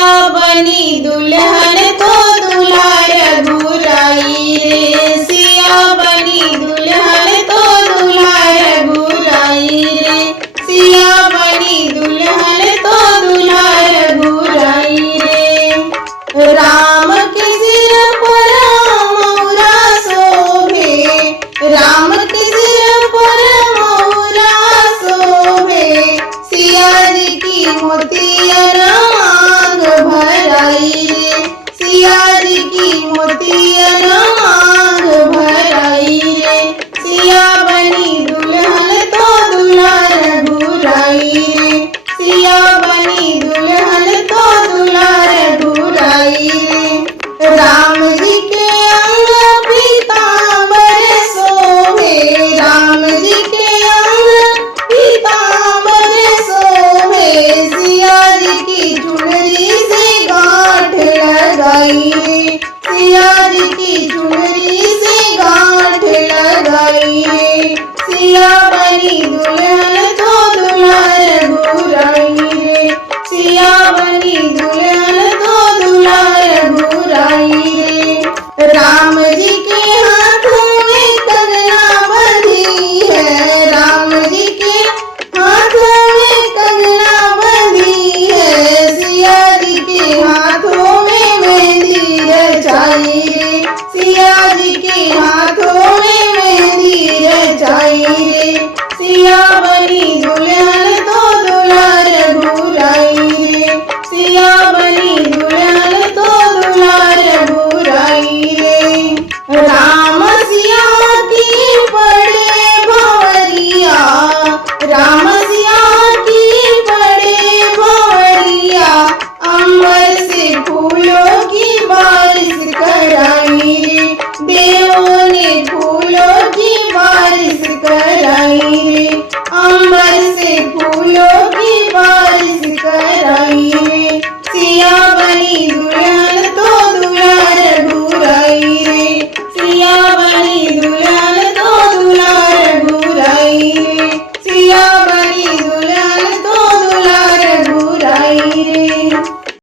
सिया बनी दुल्हन तो दूल्हा रघुराई रे, सिया बनी दुल्हन तो दूल्हा रघुराई रे, सिया बनी दुल्हन तो दूल्हा रघुराई रे। राम के सिर पर मौरा शोभे, राम के सिर पर मौरा शोभे, सिया जी की मोतियन मांग भराई रे, सिया जी की मोतियन मांग भराई रे, सिया बनी दुल्हन तो दूल्हा रघुराई रे, सिया बनी दुल्हन तो दूल्हा रघुराई रे। राम जी के अंग पीतांबर शोभे, राम जी के अंग पीतांबर शोभे, सिया जी की चुनरी से गांठ लगाई रे, सिया जी की चुनरी से गांठ लगाई रे, सिया